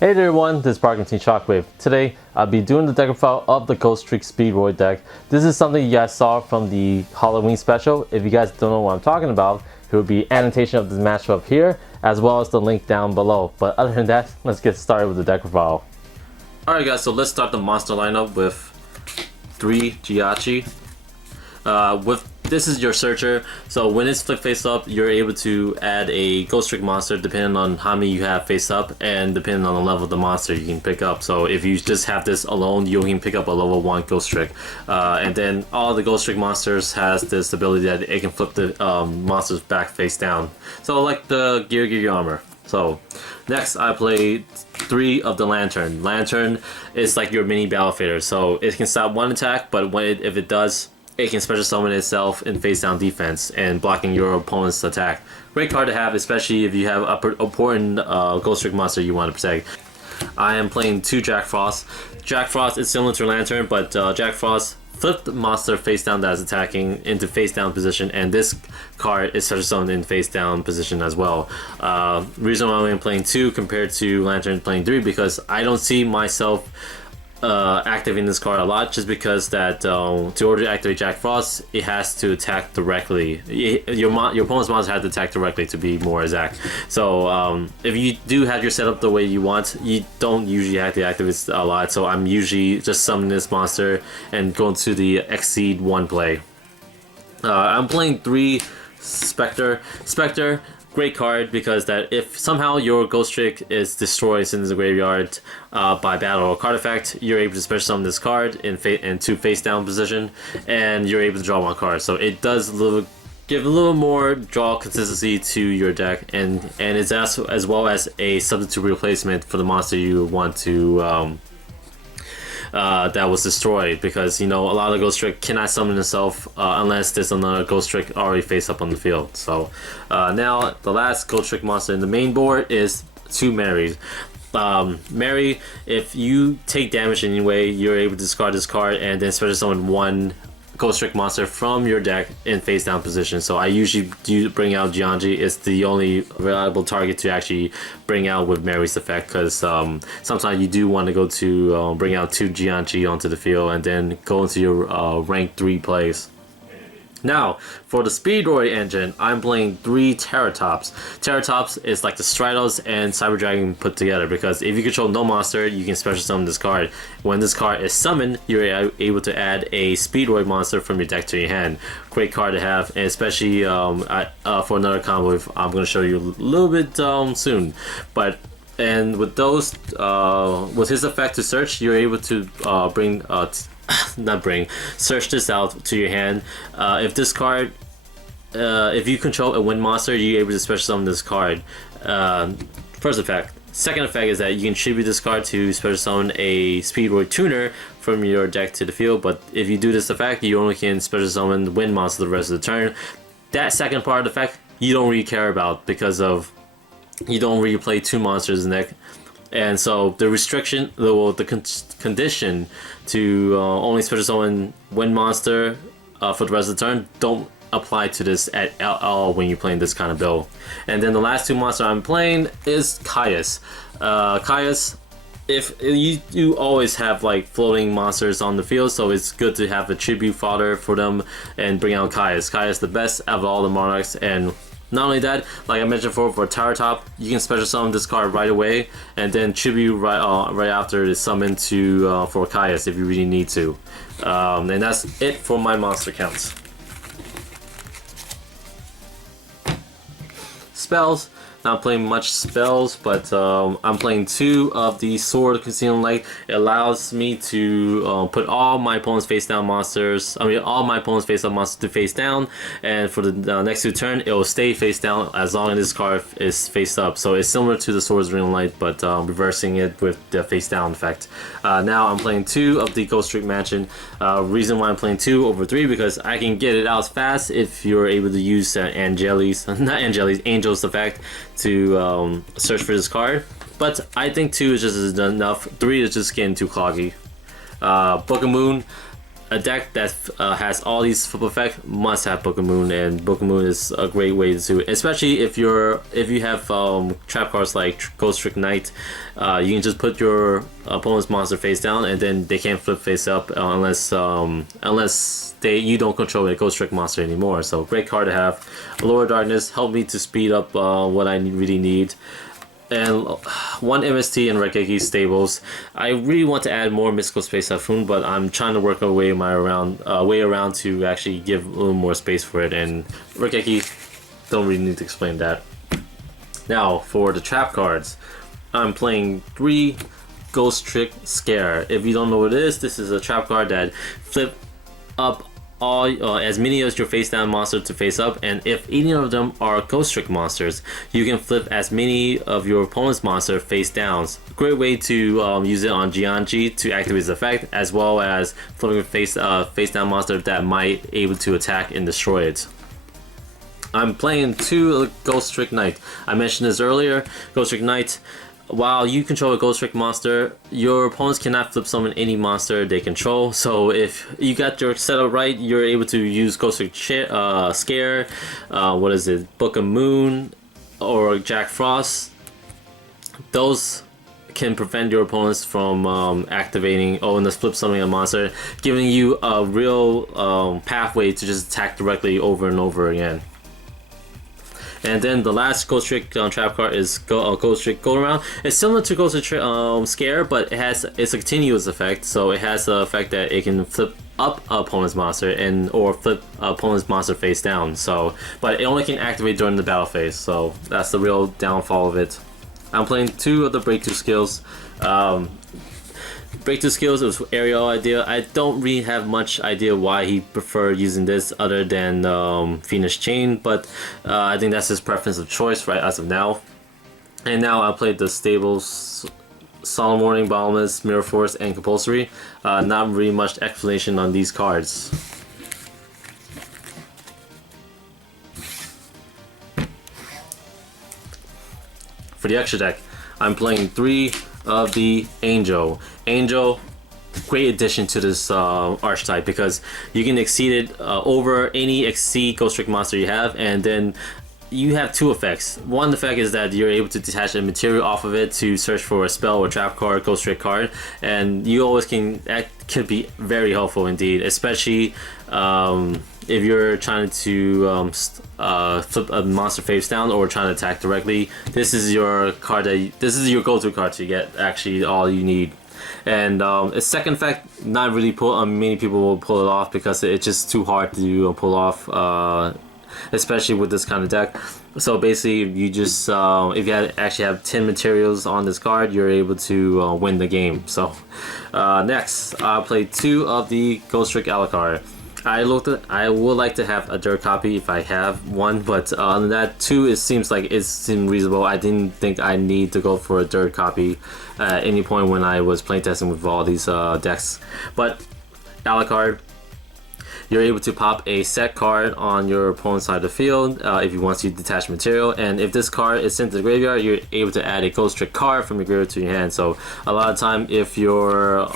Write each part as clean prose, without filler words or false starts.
Hey there everyone, this is Parkinson Shockwave. Today, I'll be doing the deck profile of the Ghostrick Speedroid deck. This is something you guys saw from the Halloween special. If you guys don't know what I'm talking about, it will be annotation of this matchup here, as well as the link down below. But other than that, let's get started with the deck profile. Alright guys, so let's start the monster lineup with 3 Jiachi. This is your searcher, so when it's flipped face up, you're able to add a Ghostrick monster depending on how many you have face up and depending on the level of the monster you can pick up. So if you just have this alone, you can pick up a level 1 Ghostrick. And then all the Ghostrick monsters has this ability that it can flip the monsters back face down. So like the Gear armor. So next I play 3 of the Lantern. Lantern is like your mini battle fader, so it can stop 1 attack, but if it does, it can special summon itself in face down defense and blocking your opponent's attack. Great card to have, especially if you have an important Ghostrick monster you want to protect. I am playing 2 Jack Frost. Jack Frost is similar to Lantern, but Jack Frost flipped the monster face down that is attacking into face down position, and this card is special summoned in face down position as well. Reason why I'm playing 2 compared to Lantern playing 3, because I don't see myself activating this card a lot, just because that to order to activate Jack Frost, it has to attack directly. Your opponent's monster has to attack directly, to be more exact. So if you do have your setup the way you want, you don't usually have to activate it a lot. So I'm usually just summoning this monster and going to the Exceed 1 play. I'm playing 3 Spectre. Spectre, great card, because that if somehow your Ghostrick is destroyed in the graveyard by battle or card effect, you're able to special summon this card into face down position, and you're able to draw 1 card. So it does give a little more draw consistency to your deck, and it's as well as a substitute replacement for the monster you want to that was destroyed, because you know a lot of Ghostrick cannot summon itself unless there's another Ghostrick already face up on the field. So now the last Ghostrick monster in the main board is 2 Marys. Mary, if you take damage anyway, you're able to discard this card and then special summon 1 Ghostrick monster from your deck in face down position. So I usually do bring out Jianji. It's the only reliable target to actually bring out with Mary's effect, because sometimes you do want to go to bring out 2 Jianji onto the field and then go into your rank 3 plays. Now, for the Speedroid engine, I'm playing 3 Terratops. Terratops is like the Stratos and Cyber Dragon put together, because if you control no monster, you can special summon this card. When this card is summoned, you're able to add a Speedroid monster from your deck to your hand. Great card to have, and especially for another combo I'm going to show you a little bit soon. And with those, with his effect to search, you're able to search this out to your hand. If this card, if you control a wind monster, you're able to special summon this card. First effect. Second effect is that you can tribute this card to special summon a Speedroid tuner from your deck to the field, but if you do this effect, you only can special summon the wind monster the rest of the turn. That second part of the effect, you don't really care about, because of you don't really play 2 monsters in the deck. And so the restriction, the condition to only special summon wind monster for the rest of the turn don't apply to this at all when you're playing this kind of build. And then the last 2 monster I'm playing is Caius. Caius, if you always have like floating monsters on the field, so it's good to have a tribute fodder for them and bring out Caius. Caius the best of all the monarchs, and not only that, like I mentioned for Terratop, you can special summon this card right away, and then tribute right after it's summoned to for Caius if you really need to. And that's it for my monster counts. Spells. Not playing much spells, but I'm playing 2 of the Sword of Concealing Light. It allows me to put all my opponent's face down monsters, all my opponent's face up monsters to face down, and for the next 2 turns, it will stay face down as long as this card is face up. So it's similar to the Sword's Ring of Light, but reversing it with the face down effect. Now I'm playing 2 of the Ghostrick Mansion. Reason why I'm playing 2 over 3, because I can get it out fast if you're able to use Angel's effect to search for this card, but I think 2 is just enough. 3 is just getting too cloggy. Book of Moon, a deck that has all these flip effect must have Book of Moon, and Book of Moon is a great way to do it. Especially if you have trap cards like Ghostrick Knight, you can just put your opponent's monster face down, and then they can't flip face up unless you don't control a Ghostrick monster anymore. So great card to have. Lower Darkness helped me to speed up what I really need. And one MST and Raigeki stables. I really want to add more Mystical Space Typhoon, but I'm trying to work my way around to actually give a little more space for it. And Raigeki, don't really need to explain that. Now for the trap cards, I'm playing 3 Ghostrick Scare. If you don't know what it is, this is a trap card that flip up all as many as your face down monster to face up, and if any of them are Ghostrick monsters, you can flip as many of your opponent's monster face downs. Great way to use it on Jianji to activate this effect, as well as flipping face down monster that might able to attack and destroy it. I'm playing 2 Ghostrick Knight. I mentioned this earlier. Ghostrick Knight. While you control a Ghostrick monster, your opponents cannot flip summon any monster they control. So if you got your setup right, you're able to use Ghostrick Scare, what is it, Book of Moon, or Jack Frost. Those can prevent your opponents from activating and the flip summoning a monster, giving you a real pathway to just attack directly over and over again. And then the last Ghostrick trap card is Ghostrick Go Around. It's similar to Ghostrick Scare, but it's a continuous effect. So it has the effect that it can flip up opponent's monster or flip opponent's monster face down. So, but it only can activate during the battle phase. So that's the real downfall of it. I'm playing 2 of the breakthrough skills. Breakthrough skills was Ariel idea. I don't really have much idea why he preferred using this other than Phoenix Chain, but I think that's his preference of choice right as of now. And now I played the stables Solemn Warning, Boundless, Mirror Force, and Compulsory. Not really much explanation on these cards. For the extra deck, I'm playing 3 of the Angel. Angel, great addition to this archetype because you can exceed it over any exceed Ghostrick monster you have, and then you have 2 effects. One effect is that you're able to detach a material off of it to search for a spell or trap card, Ghostrick card, and you always that could be very helpful indeed, especially if you're trying to flip a monster face down or trying to attack directly. This is your card this is your go-to card to get actually all you need. And its second effect, not really many people will pull it off because it's just too hard to pull off, especially with this kind of deck. So basically, you just if you actually have 10 materials on this card, you're able to win the game. So next, I'll play 2 of the Ghostrick Alucard. I would like to have a dirt copy if I have one, but other than that, 2 seems reasonable. I didn't think I need to go for a dirt copy at any point when I was playtesting with all these decks. But Alucard, you're able to pop a set card on your opponent's side of the field if you want to detach material, and if this card is sent to the graveyard, you're able to add a Ghostrick card from your graveyard to your hand. So a lot of time, if you're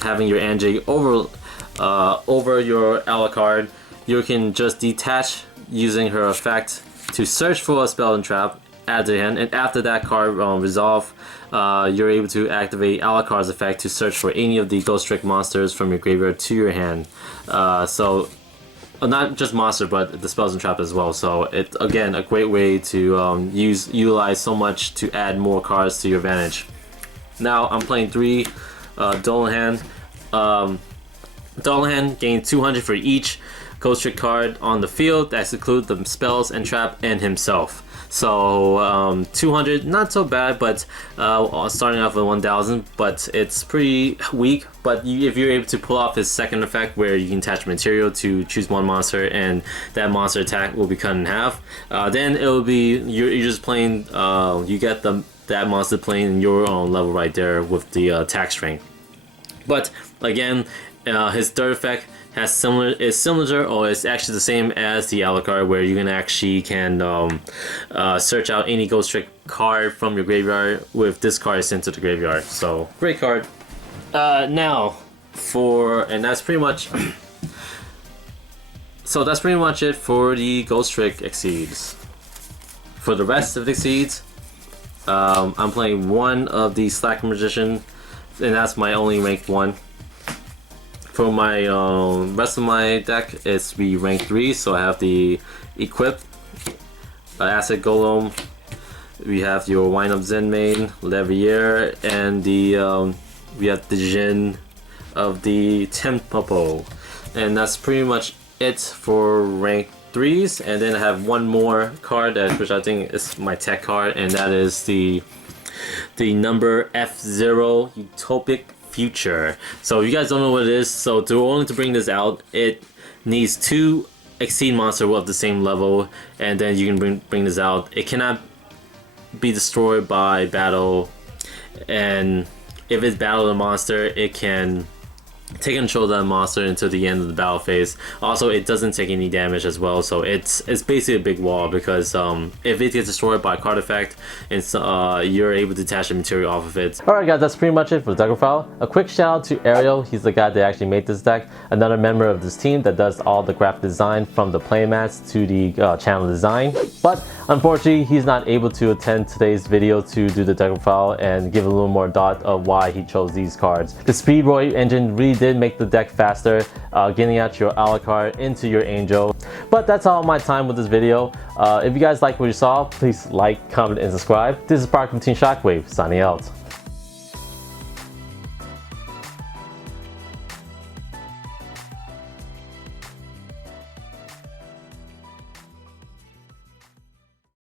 having your Anjay over your Alucard, you can just detach using her effect to search for a spell and trap, add to hand, and after that card resolve, you're able to activate Alucard's effect to search for any of the Ghostrick monsters from your graveyard to your hand. So not just monster, but the spells and trap as well. So it's again a great way to utilize so much to add more cards to your advantage. Now I'm playing 3 Dolan Hand. Dolan gain 200 for each Ghostrick card on the field. That includes the spells and trap and himself. So 200, not so bad, but starting off with 1000, but it's pretty weak. But if you're able to pull off his second effect, where you can attach material to choose one monster and that monster attack will be cut in half, then it will be you're just playing. You get that monster playing in your own level right there with the attack strength. But again, his third effect is similar, or it's actually the same as the Alucard, where you can actually search out any Ghostrick card from your graveyard with this card sent to the graveyard. So great card. Now and that's pretty much so that's pretty much it for the Ghostrick Exceeds. For the rest of the Exceeds, I'm playing one of the Slack Magician, and that's my only ranked one. For my rest of my deck, it's the rank 3, so I have the Equip, Acid Golem, we have your Wind Up Zen Main, Levier, and the we have the Jin of the Tempo, and that's pretty much it for rank 3s. And then I have one more card which I think is my tech card, and that is the number F0 Utopic Future. So if you guys don't know what it is, so to bring this out, it needs 2 Exceed monster of the same level, and then you can bring this out. It cannot be destroyed by battle, and if it's battle a monster, it can take control of that monster until the end of the battle phase. Also, it doesn't take any damage as well, so it's basically a big wall, because if it gets destroyed by a card effect, it's you're able to detach the material off of it. Alright guys, that's pretty much it for the deck profile. A quick shout out to Ariel, he's the guy that actually made this deck, another member of this team that does all the graphic design from the playmats to the channel design. But unfortunately, he's not able to attend today's video to do the deck profile and give a little more thought of why he chose these cards. The Speedroid engine really did make the deck faster, getting out your Alucard into your Angel. But that's all my time with this video. If you guys like what you saw, please like, comment, and subscribe. This is Park from Team Shockwave, signing out.